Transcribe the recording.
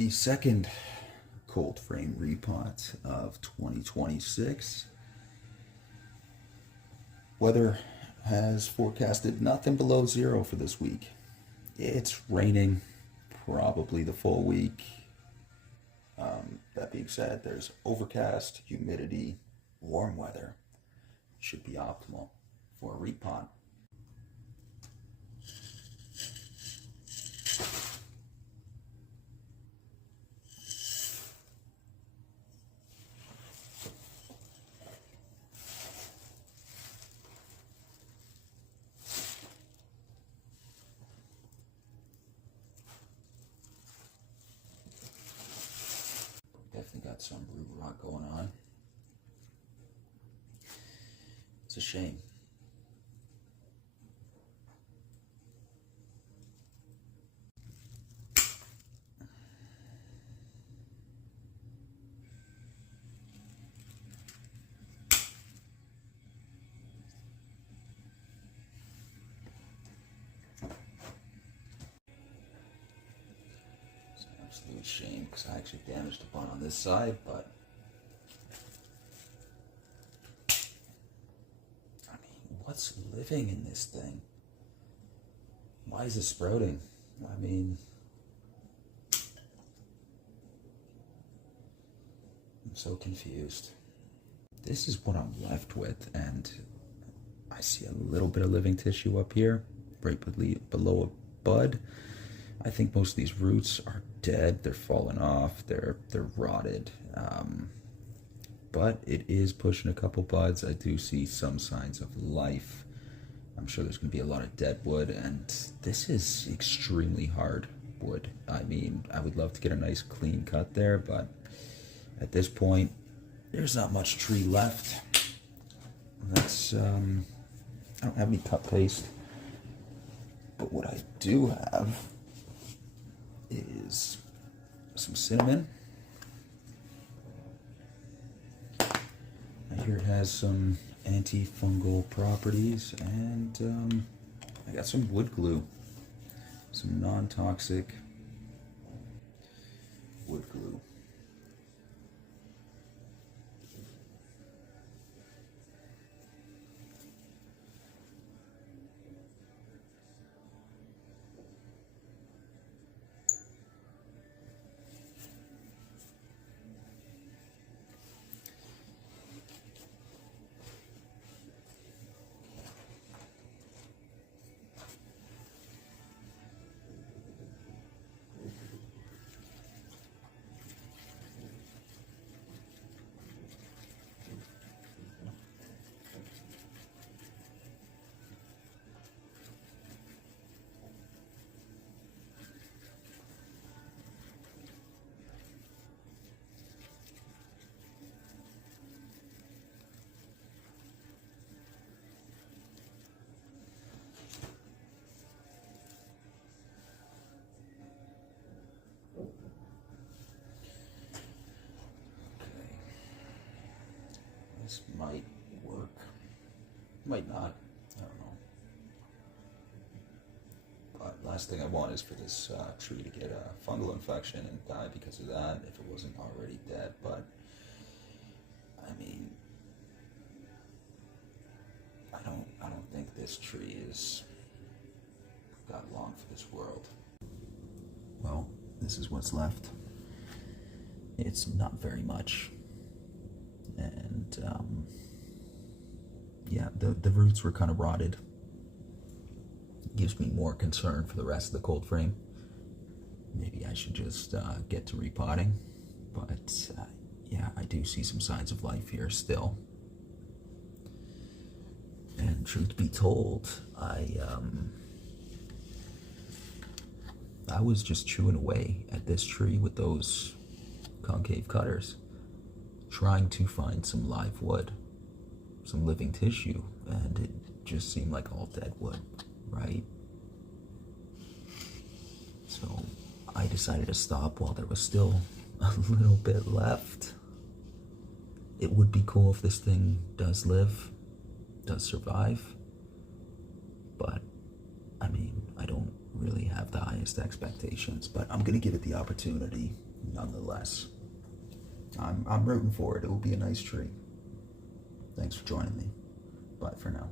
The second cold frame repot of 2026. Weather has forecasted nothing below zero for this week. It's raining probably the full week. That being said, there's overcast, humidity, warm weather. Should be optimal for a repot. Definitely got some root rot going on. It's a shame. It's an absolute shame because I actually damaged a bun on this side, but what's living in this thing? Why is it sprouting? I mean, I'm so confused. This is what I'm left with, and I see a little bit of living tissue up here, right below a bud. I think most of these roots are dead. They're falling off. They're rotted. But it is pushing a couple buds. I do see some signs of life. I'm sure there's going to be a lot of dead wood, and this is extremely hard wood. I mean, I would love to get a nice clean cut there, but at this point, there's not much tree left. That's, I don't have any cut paste, but what I do have is some cinnamon. Here it has some antifungal properties, and I got some wood glue, some non-toxic wood glue. This might work, might not, I don't know. But last thing I want is for this tree to get a fungal infection and die because of that, if it wasn't already dead. But I mean, I don't think this tree is got long for this world. Well, this is what's left. It's not very much. And yeah, the roots were kind of rotted. It gives me more concern for the rest of the cold frame. Maybe I should just get to repotting. But yeah, I do see some signs of life here still. And truth be told, I was just chewing away at this tree with those concave cutters, trying to find some live wood, some living tissue, and it just seemed like all dead wood, right? So I decided to stop while there was still a little bit left. It would be cool if this thing does live, does survive, but I mean, I don't really have the highest expectations, but I'm gonna give it the opportunity. nonetheless. I'm rooting for it. It will be a nice tree. Thanks for joining me. Bye for now.